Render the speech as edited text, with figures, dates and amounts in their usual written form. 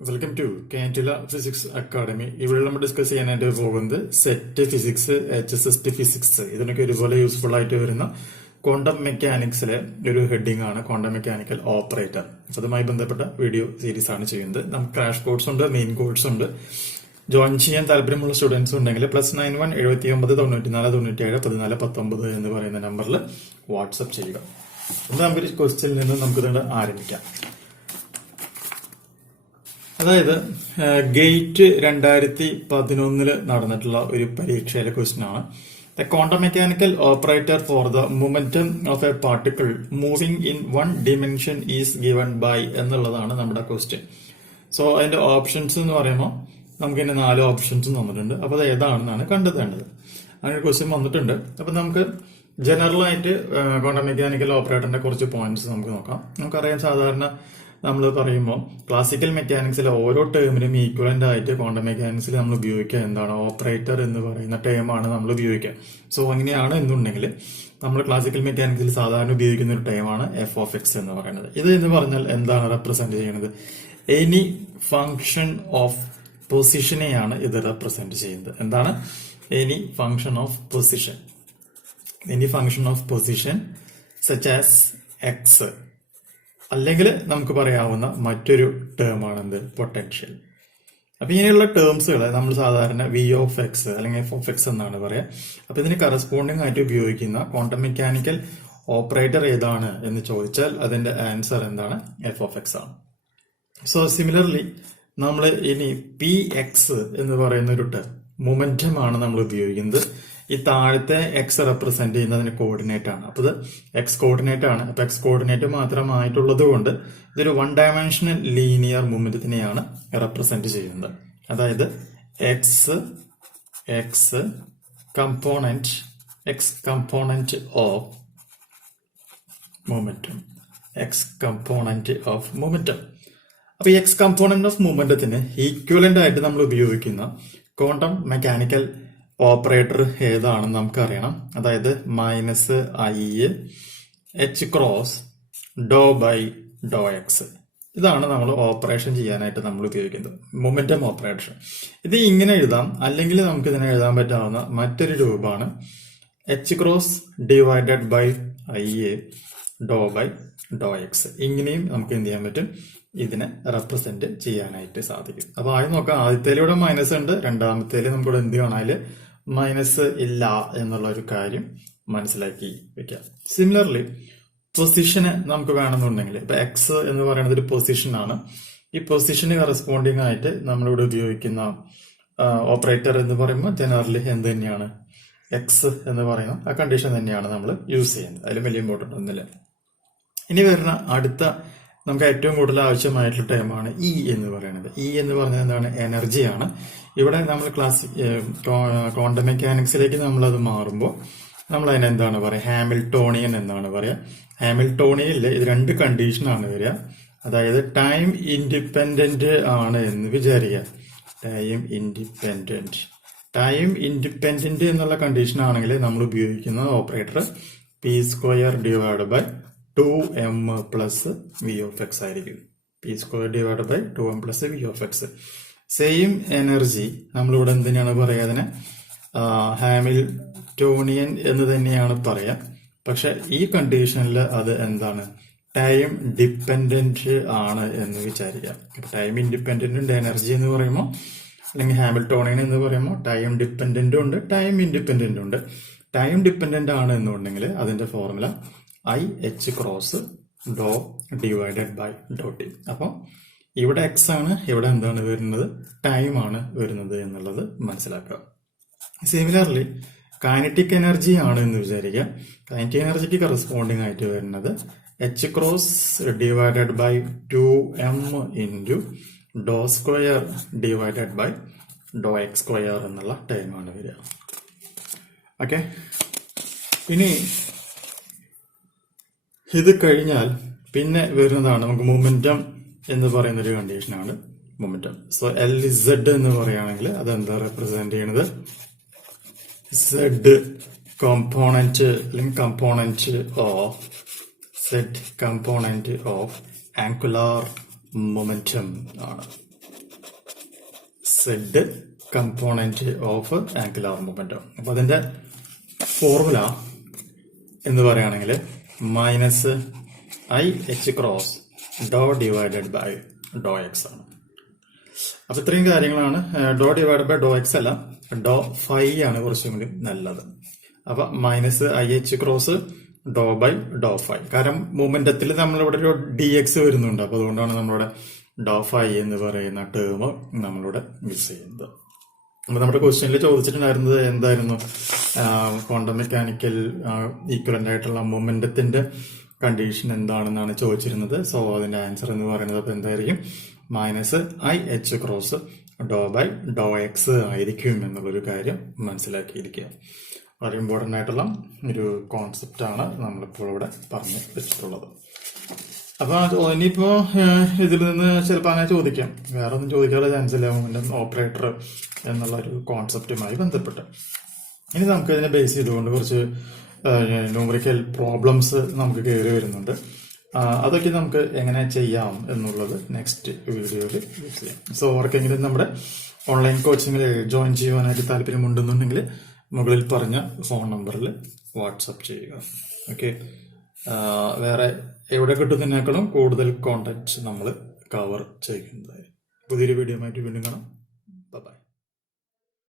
Welcome to Candela physics academy. ഇവിടെ നമ്മൾ discuss ചെയ്യാനായിട്ട് പോകുന്നത് സെറ്റ് ഫിസിക്സ്, hsst ഫിസിക്സ്, ഇതിനൊക്കെ ഒരുപോലെ യൂസ്ഫുൾ ആയിട്ട് വരുന്ന ക്വാണ്ടം മെക്കാനിക്സിലെ ഒരു ഹെഡിങ് ആണ് ക്വാണ്ടം മെക്കാനിക്കൽ ഓപ്പറേറ്റർ. അതുമായി ബന്ധപ്പെട്ട വീഡിയോ സീരീസ് ആണ് ചെയ്യുന്നത്. നമുക്ക് ക്രാഷ് കോഴ്സ് ഉണ്ട്, മെയിൻ കോഴ്സ് ഉണ്ട്. ജോയിൻ ചെയ്യാൻ താല്പര്യമുള്ള സ്റ്റുഡൻസ് ഉണ്ടെങ്കിൽ +91 79 94 97 14 19 എന്ന് പറയുന്ന നമ്പറിൽ വാട്സപ്പ് ചെയ്യുക. നമുക്കൊരു ക്വസ്റ്റ്യനിൽ നിന്ന് നമുക്കിത് ആരംഭിക്കാം. അതായത് ഗേറ്റ് 2011 നടന്നിട്ടുള്ള ഒരു പരീക്ഷയിലെ ക്വസ്റ്റ്യൻ ആണ്. The quantum mechanical operator for the momentum of a particle moving in one dimension is given by എന്നുള്ളതാണ് നമ്മുടെ ക്വസ്റ്റ്യൻ. സോ അതിന്റെ ഓപ്ഷൻസ് എന്ന് പറയുമ്പോൾ നമുക്ക് ഇതിന്റെ 4 ഓപ്ഷൻസും തന്നിട്ടുണ്ട്. അപ്പൊ അത് ഏതാണെന്നാണ് കണ്ടെത്തേണ്ടത്. അങ്ങനെ ക്വസ്റ്റ്യൻ വന്നിട്ടുണ്ട്. അപ്പൊ നമുക്ക് ജനറൽ ആയിട്ട് ക്വാണ്ടം മെക്കാനിക്കൽ ഓപ്പറേറ്ററിന്റെ കുറച്ച് പോയിന്റ്സ് നമുക്ക് നോക്കാം. നമുക്കറിയാം, സാധാരണ നമ്മൾ പറയുമ്പോൾ ക്ലാസിക്കൽ മെക്കാനിക്സിലെ ഓരോ ടേമിനും ഈക്വലന്റ് ആയിട്ട് ക്വാണ്ടം മെക്കാനിക്സിൽ നമ്മൾ ഉപയോഗിക്കുക എന്താണ്, ഓപ്പറേറ്റർ എന്ന് പറയുന്ന ടേമാണ് നമ്മൾ ഉപയോഗിക്കുക. സോ അങ്ങനെയാണ് എന്നുണ്ടെങ്കിൽ നമ്മൾ ക്ലാസിക്കൽ മെക്കാനിക്സിൽ സാധാരണ ഉപയോഗിക്കുന്ന ഒരു ടേമാണ് f(x) എന്ന് പറയുന്നത്. ഇത് എന്ന് പറഞ്ഞാൽ എന്താണ് റെപ്രസെന്റ് ചെയ്യുന്നത്? എനി ഫംഗ്ഷൻ ഓഫ് പൊസിഷനെയാണ് ഇത് റെപ്രസെന്റ് ചെയ്യുന്നത്. എന്താണ്? Any function of position. Any function of position such as X. അല്ലെങ്കിൽ നമുക്ക് പറയാവുന്ന മറ്റൊരു ടേം ആണ് എന്ത്? പൊട്ടൻഷ്യൽ. അപ്പൊ ഇങ്ങനെയുള്ള ടേംസുകളെ നമ്മൾ സാധാരണ v(x) അല്ലെങ്കിൽ f(x) എന്നാണ് പറയാ. അപ്പൊ ഇതിന് കറസ്പോണ്ടിങ് ആയിട്ട് ഉപയോഗിക്കുന്ന ക്വാണ്ടം മെക്കാനിക്കൽ ഓപ്പറേറ്റർ ഏതാണ് എന്ന് ചോദിച്ചാൽ അതിന്റെ ആൻസർ എന്താണ്? f(x) ആണ്. സോ സിമിലർലി നമ്മൾ ഇനി px എന്ന് പറയുന്ന ഒരു ടേം, മൊമെന്റം ആണ് നമ്മൾ ഉപയോഗിക്കുന്നത്. ഈ താഴത്തെ എക്സ് റെപ്രസെന്റ് ചെയ്യുന്നതിന് കോർഡിനേറ്റ് ആണ്. അപ്പൊ ഇത് എക്സ് കോർഡിനേറ്റ് ആണ്. അപ്പൊ എക്സ് കോർഡിനേറ്റ് മാത്രമായിട്ടുള്ളത് കൊണ്ട് ഇതൊരു 1 ഡയമെൻഷണൽ ലീനിയർ മൂവ്മെന്റിനെയാണ് റെപ്രസെന്റ് ചെയ്യുന്നത്. അതായത് എക്സ് കമ്പോണന്റ് ഓഫ് മൊമെന്റം. അപ്പൊ എക്സ് കമ്പോണന്റ് ഓഫ് മൊമെന്റത്തിന് ഈക്വലന്റ് ആയിട്ട് നമ്മൾ ഉപയോഗിക്കുന്ന ക്വാണ്ടം മെക്കാനിക്കൽ ഓപ്പറേറ്റർ ഏതാണെന്ന് നമുക്കറിയണം. അതായത് -i(h×∂(x). ഇതാണ് നമ്മൾ ഓപ്പറേഷൻ ചെയ്യാനായിട്ട് നമ്മൾ ഉപയോഗിക്കുന്നത്, മൊമെന്റം ഓപ്പറേഷൻ. ഇത് ഇങ്ങനെ എഴുതാം, അല്ലെങ്കിൽ നമുക്ക് ഇതിനെ എഴുതാൻ പറ്റാവുന്ന മറ്റൊരു രൂപമാണ് h×(i)(∂(x). ഇങ്ങനെയും നമുക്ക് എന്ത് ചെയ്യാൻ പറ്റും? ഇതിനെ റെപ്രസെന്റ് ചെയ്യാനായിട്ട് സാധിക്കും. അപ്പൊ ആദ്യം നോക്കാം. ആദ്യത്തേലൂടെ മൈനസ് ഉണ്ട്, രണ്ടാമത്തേല് നമുക്കിവിടെ എന്ത് കാണാല് മൈനസ് ഇല്ല എന്നുള്ള ഒരു കാര്യം മനസ്സിലാക്കി വെക്കാം. സിമിലർലി പൊസിഷന് നമുക്ക് വേണമെന്നുണ്ടെങ്കിൽ ഇപ്പൊ എക്സ് എന്ന് പറയുന്നത് ഒരു പൊസിഷൻ ആണ്. ഈ പൊസിഷന് കറസ്പോണ്ടിങ് ആയിട്ട് നമ്മളിവിടെ ഉപയോഗിക്കുന്ന ഓപ്പറേറ്റർ എന്ന് പറയുമ്പോൾ ജനറലി എന്ത് തന്നെയാണ്? എക്സ് എന്ന് പറയുന്ന ആ കണ്ടീഷൻ തന്നെയാണ് നമ്മൾ യൂസ് ചെയ്യുന്നത്. അതിൽ വലിയ ഇമ്പോർട്ടൻ്റ് ഒന്നുമില്ല. ഇനി വരുന്ന അടുത്ത നമുക്ക് ഏറ്റവും കൂടുതൽ ആവശ്യമായിട്ടുള്ള ടൈമാണ് ഇ എന്ന് പറയുന്നത്. ഇ എന്ന് പറഞ്ഞത് എന്താണ്? എനർജിയാണ്. ഇവിടെ നമ്മൾ ക്വാണ്ടം മെക്കാനിക്സിലേക്ക് നമ്മളത് മാറുമ്പോൾ നമ്മൾ അതിനെ എന്താണ് പറയുക? ഹാമിൽട്ടോണിയൻ എന്നാണ് പറയുക. ഹാമിൽട്ടോണിയനിൽ ഇത് 2 കണ്ടീഷനാണ് വരിക. അതായത് ടൈം ഇൻഡിപെൻഡന്റ് ആണ് എന്ന് വിചാരിക്കുക. ടൈം ഇൻഡിപെൻഡന്റ് എന്നുള്ള കണ്ടീഷൻ ആണെങ്കിൽ നമ്മൾ ഉപയോഗിക്കുന്ന ഓപ്പറേറ്റർ p²/2m + v(x) ആയിരിക്കും. p²/2m + v(x). സെയിം എനർജി നമ്മളിവിടെ എന്തിനാണ് പറയാ? അതിനെ ഹാമിൽട്ടോണിയൻ എന്ന് തന്നെയാണ് പറയാ. പക്ഷെ ഈ കണ്ടീഷനിൽ അത് എന്താണ്? ടൈം ഡിപ്പെൻഡന്റ് ആണ് എന്ന് വിചാരിക്കാം. ടൈം ഇൻഡിപെൻഡന്റ് എനർജി എന്ന് പറയുമ്പോൾ, അല്ലെങ്കിൽ ഹാമിൽട്ടോണിയൻ എന്ന് പറയുമ്പോൾ ടൈം ഡിപ്പെൻഡന്റും ഉണ്ട്, ടൈം ഇൻഡിപെൻഡന്റും ഉണ്ട്. ടൈം ഡിപ്പെൻഡന്റ് ആണ് എന്നുണ്ടെങ്കിൽ അതിന്റെ ഫോർമുല i(h×∂(t). അപ്പൊ ഇവിടെ എക്സ് ആണ്, ഇവിടെ എന്താണ് വരുന്നത്? ടൈം ആണ് വരുന്നത് എന്നുള്ളത് മനസ്സിലാക്കുക. സിമിലർലി കൈനറ്റിക് എനർജി ആണ് എന്ന് വിചാരിക്കാം. കൈനറ്റിക് എനർജിക്ക് കറസ്പോണ്ടിങ് ആയിട്ട് വരുന്നത് h×2m × (∂²/∂x² എന്നുള്ള ടൈമാണ് വരിക. ഓക്കെ, ഇനി ഇത് കഴിഞ്ഞാൽ പിന്നെ വരുന്നതാണ് നമുക്ക് മൊമെന്റം എന്ന് പറയുന്ന ഒരു കണ്ടീഷനാണ് മൊമെന്റം. സോ Lz എന്ന് പറയുകയാണെങ്കിൽ അതെന്താ റെപ്രസെന്റ് ചെയ്യണത്? z കോമ്പോണന്റ് അല്ലെങ്കിൽ കമ്പോണന്റ് ഓഫ് ആംഗുലാർ മൊമെന്റം ആണ്. Z component of angular momentum. അപ്പൊ അതിന്റെ ഫോർമുല എന്ന് പറയുകയാണെങ്കിൽ minus i h cross doe divided by doe x ആണ്. അപ്പൊ ഇത്രയും കാര്യങ്ങളാണ്. Doe divide by doe x അല്ല, ഡോ ഫൈ ആണ് കുറച്ചും കൂടി നല്ലത്. അപ്പൊ minus i h cross doe by doe phi. കാരണം മൊമെന്റത്തിൽ നമ്മളിവിടെ ഒരു ഡി എക്സ് വരുന്നുണ്ട്. അപ്പൊ അതുകൊണ്ടാണ് നമ്മളിവിടെ ഡോ ഫൈ എന്ന് പറയുന്ന ടേം നമ്മളിവിടെ മിസ് ചെയ്യുന്നത്. അപ്പൊ നമ്മുടെ ക്വസ്റ്റ്യനിൽ ചോദിച്ചിട്ടുണ്ടായിരുന്നത് എന്തായിരുന്നു? ക്വാണ്ടം മെക്കാനിക്കൽ ഈക്വലന്റ് ആയിട്ടുള്ള മൊമെന്റത്തിന്റെ കണ്ടീഷൻ എന്താണെന്നാണ് ചോദിച്ചിരുന്നത്. സോ അതിന്റെ ആൻസർ എന്ന് പറയുന്നത് അപ്പൊ എന്തായിരിക്കും? Minus i h cross doe by doe x ആയിരിക്കും എന്നുള്ളൊരു കാര്യം മനസ്സിലാക്കിയിരിക്കുക. വളരെ ഇമ്പോർട്ടൻ്റ് ആയിട്ടുള്ള ഒരു കോൺസെപ്റ്റ് ആണ് നമ്മളിപ്പോൾ ഇവിടെ പറഞ്ഞു വെച്ചിട്ടുള്ളത്. അപ്പൊ ഇനിയിപ്പോ ഇതിൽ നിന്ന് ചിലപ്പോൾ അങ്ങനെ ചോദിക്കാം, വേറെ ഒന്നും ചോദിക്കാനുള്ള ചാൻസ് ഇല്ല മൊമെന്റം ഓപ്പറേറ്റർ എന്നുള്ള ഒരു കോൺസെപ്റ്റുമായി ബന്ധപ്പെട്ട്. ഇനി നമുക്ക് ഇതിനെ ബേസ് ചെയ്തുകൊണ്ട് കുറച്ച് ന്യൂമറിക്കൽ പ്രോബ്ലംസ് നമുക്ക് കയറി വരുന്നുണ്ട്. അതൊക്കെ നമുക്ക് എങ്ങനെ ചെയ്യാം എന്നുള്ളത് നെക്സ്റ്റ് വീഡിയോയിൽ യൂസ് ചെയ്യാം. സോ ആർക്കെങ്കിലും നമ്മുടെ ഓൺലൈൻ കോച്ചിങ്ങിൽ ജോയിൻ ചെയ്യുവാനായിട്ട് താല്പര്യമുണ്ടെന്നുണ്ടെങ്കിൽ മുകളിൽ പറഞ്ഞ ഫോൺ നമ്പറിൽ വാട്സപ്പ് ചെയ്യുക. ഓക്കെ, വേറെ എവിടെ കിട്ടുന്നതിനേക്കാളും കൂടുതൽ കോണ്ടാക്ട്സ് നമ്മൾ കവർ ചെയ്യുന്നതായിരിക്കും. പുതിയൊരു വീഡിയോ ആയിട്ട് വീണ്ടും കാണാം.